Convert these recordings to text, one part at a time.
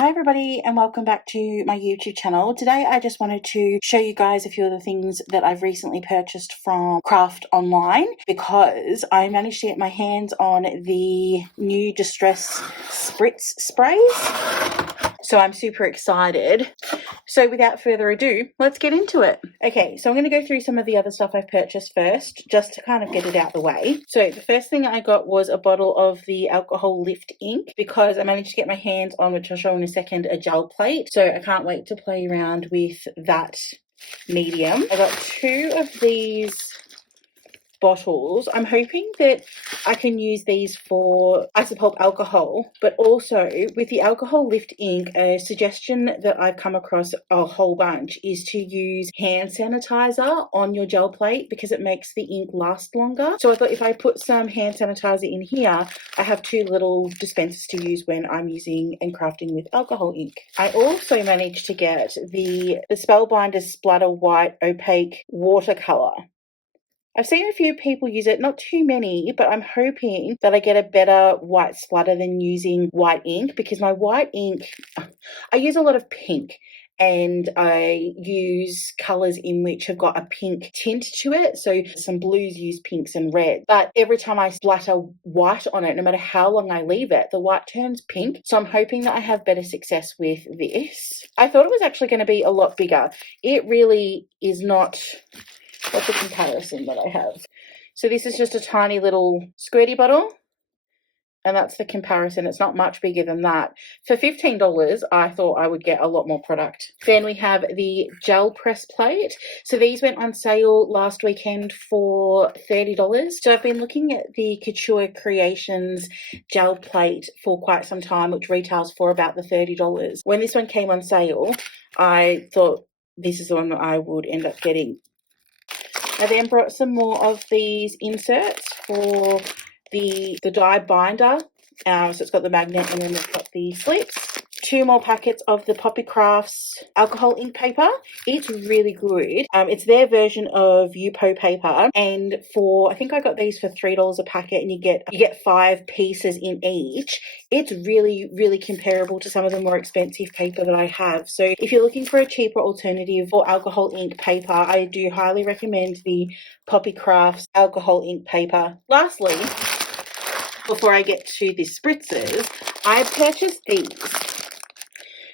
Hi everybody and welcome back to my YouTube channel. Today I just wanted to show you guys a few of the things that I've recently purchased from CraftOnline because I managed to get my hands on the new Distress Spritz sprays. So I'm super excited. So without further ado, let's get into it. Okay, so I'm going to go through some of the other stuff I've purchased first, just to kind of get it out the way. So the first thing I got was a bottle of the alcohol lift ink because I managed to get my hands on, which I'll show in a second, a gel plate. So I can't wait to play around with that medium. I got 2 of these bottles. I'm hoping that I can use these for isopulp alcohol, but also with the alcohol lift ink, a suggestion that I've come across a whole bunch is to use hand sanitizer on your gel plate because it makes the ink last longer. So I thought if I put some hand sanitizer in here, I have 2 little dispensers to use when I'm using and crafting with alcohol ink. I also managed to get the Spellbinder Splatter White Opaque Watercolor. I've seen a few people use it, not too many, but I'm hoping that I get a better white splatter than using white ink because my white ink, I use a lot of pink and I use colours in which have got a pink tint to it. So some blues use pinks and reds. But every time I splatter white on it, no matter how long I leave it, the white turns pink. So I'm hoping that I have better success with this. I thought it was actually going to be a lot bigger. It really is not. What's the comparison that I have? So this is just a tiny little squirty bottle, and that's the comparison. It's not much bigger than that. For $15, I thought I would get a lot more product. Then we have the gel press plate. So these went on sale last weekend for $30. So I've been looking at the Couture Creations gel plate for quite some time, which retails for about the $30. When this one came on sale, I thought this is the one that I would end up getting. I then brought some more of these inserts for the die binder. So it's got the magnet and then it's got the slips. 2 more packets of the papercrafts alcohol ink paper. It's really good. It's their version of Yupo paper, and I think I got these for $3 a packet, and you get 5 pieces in each. It's really, really comparable to some of the more expensive paper that I have. So if you're looking for a cheaper alternative for alcohol ink paper, I do highly recommend the papercrafts alcohol ink paper. Lastly, before I get to the spritzers, I purchased these.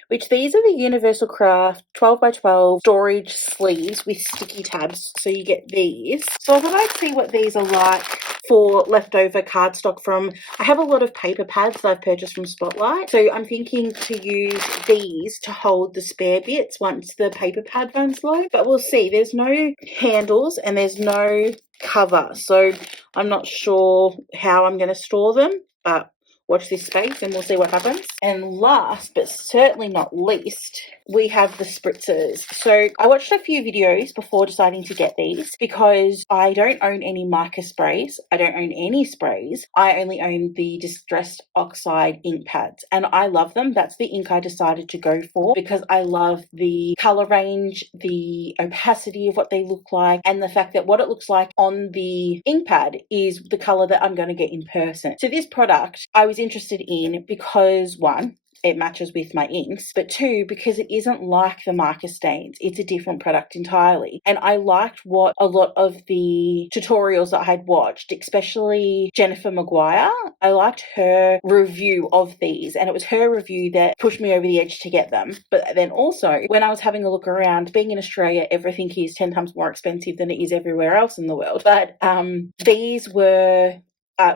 These are the Universal Craft 12x12 storage sleeves with sticky tabs. So you get these. So I thought I'd see what these are like for leftover cardstock from. I have a lot of paper pads that I've purchased from Spotlight. So I'm thinking to use these to hold the spare bits once the paper pad runs low. But we'll see. There's no handles and there's no cover. So I'm not sure how I'm going to store them. But watch this space and we'll see what happens. And last but certainly not least, we have the spritzers. So I watched a few videos before deciding to get these because I don't own any mica sprays. I don't own any sprays. I only own the Distressed Oxide ink pads and I love them. That's the ink I decided to go for because I love the color range, the opacity of what they look like, and the fact that what it looks like on the ink pad is the color that I'm going to get in person. So this product I was interested in because 1, it matches with my inks, but 2, because it isn't like the marker stains. It's a different product entirely. And I liked what a lot of the tutorials that I had watched, especially Jennifer Maguire, I liked her review of these, and it was her review that pushed me over the edge to get them. But then also, when I was having a look around, being in Australia, everything is 10 times more expensive than it is everywhere else in the world. But these were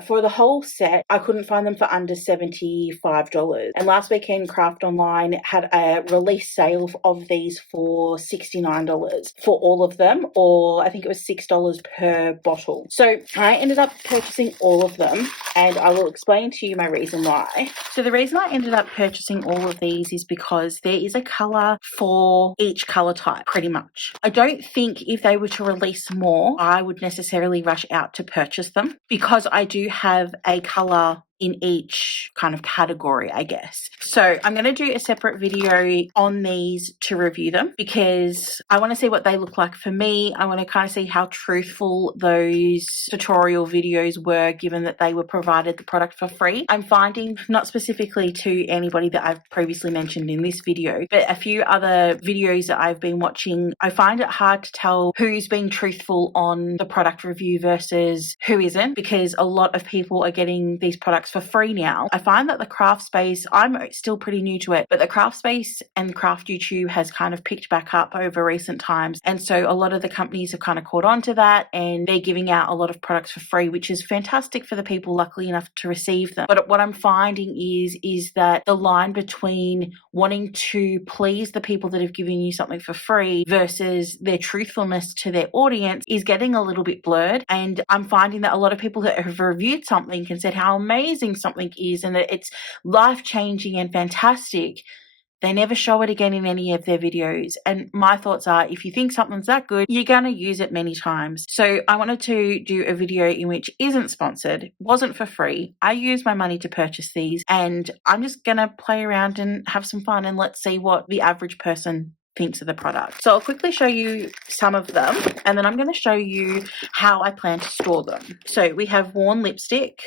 for the whole set, I couldn't find them for under $75. And last weekend, CraftOnline had a release sale of these for $69 for all of them, or I think it was $6 per bottle. So I ended up purchasing all of them, and I will explain to you my reason why. So the reason I ended up purchasing all of these is because there is a colour for each colour type, pretty much. I don't think if they were to release more, I would necessarily rush out to purchase them because I do have a colour in each kind of category, I guess. So I'm going to do a separate video on these to review them because I want to see what they look like for me. I want to kind of see how truthful those tutorial videos were, given that they were provided the product for free. I'm finding, not specifically to anybody that I've previously mentioned in this video, but a few other videos that I've been watching, I find it hard to tell who's being truthful on the product review versus who isn't, because a lot of people are getting these products for free now. I find that the craft space, I'm still pretty new to it, but the craft space and craft YouTube has kind of picked back up over recent times. And so a lot of the companies have kind of caught on to that, and they're giving out a lot of products for free, which is fantastic for the people lucky enough to receive them. But what I'm finding is that the line between wanting to please the people that have given you something for free versus their truthfulness to their audience is getting a little bit blurred. And I'm finding that a lot of people that have reviewed something and said how amazing something is and that it's life-changing and fantastic, they never show it again in any of their videos. And my thoughts are, if you think something's that good, you're going to use it many times. So I wanted to do a video in which isn't sponsored, wasn't for free. I used my money to purchase these, and I'm just going to play around and have some fun, and let's see what the average person thinks of the product. So I'll quickly show you some of them, and then I'm going to show you how I plan to store them. So we have Worn Lipstick,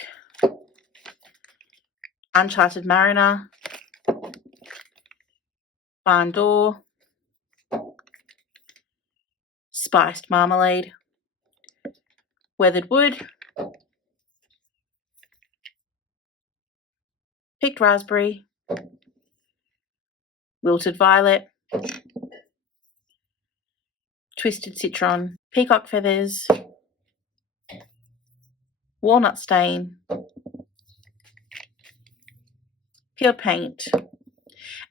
Uncharted Mariner, Barn Door, Spiced Marmalade, Weathered Wood, Picked Raspberry, Wilted Violet, Twisted Citron, Peacock Feathers, Walnut Stain, Pure Paint.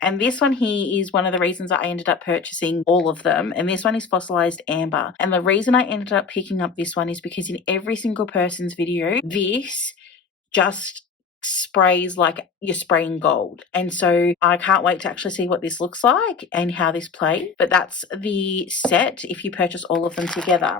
And this one here is one of the reasons that I ended up purchasing all of them. And this one is Fossilized Amber. And the reason I ended up picking up this one is because in every single person's video, this just sprays like you're spraying gold. And so I can't wait to actually see what this looks like and how this plays. But that's the set if you purchase all of them together.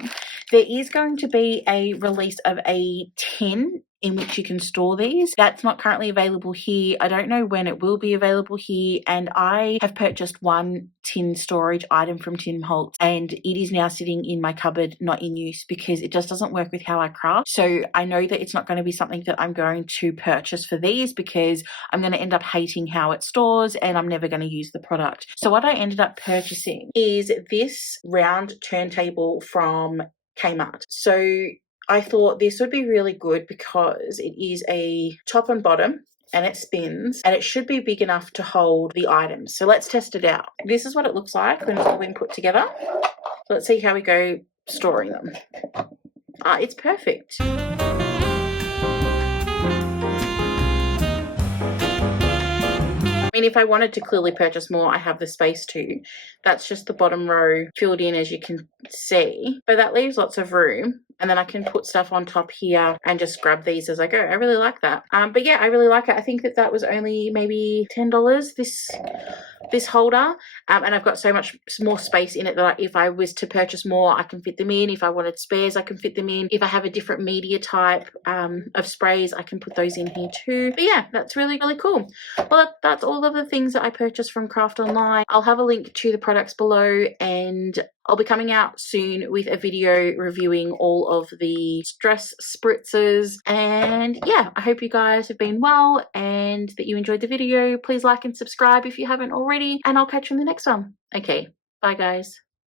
There is going to be a release of a tin in which you can store these. That's not currently available here. I don't know when it will be available here, and I have purchased one tin storage item from Tim Holtz, and it is now sitting in my cupboard, not in use, because it just doesn't work with how I craft. So I know that it's not going to be something that I'm going to purchase for these because I'm going to end up hating how it stores and I'm never going to use the product. So what I ended up purchasing is this round turntable from Kmart. So I thought this would be really good because it is a top and bottom and it spins and it should be big enough to hold the items. So let's test it out. This is what it looks like when it's all been put together. So let's see how we go storing them. It's perfect. I mean, if I wanted to clearly purchase more, I have the space to. That's just the bottom row filled in, as you can see. But that leaves lots of room. And then I can put stuff on top here and just grab these as I go. I really like that. But yeah, I really like it. I think that was only maybe $10, this holder. And I've got so much more space in it that if I was to purchase more, I can fit them in. If I wanted spares, I can fit them in. If I have a different media type of sprays, I can put those in here too. But yeah, that's really, really cool. Well, that's all of the things that I purchased from CraftOnline. I'll have a link to the products below, and I'll be coming out soon with a video reviewing all of the stress spritzers. And yeah, I hope you guys have been well and that you enjoyed the video. Please like and subscribe if you haven't already, and I'll catch you in the next one. Okay, bye guys.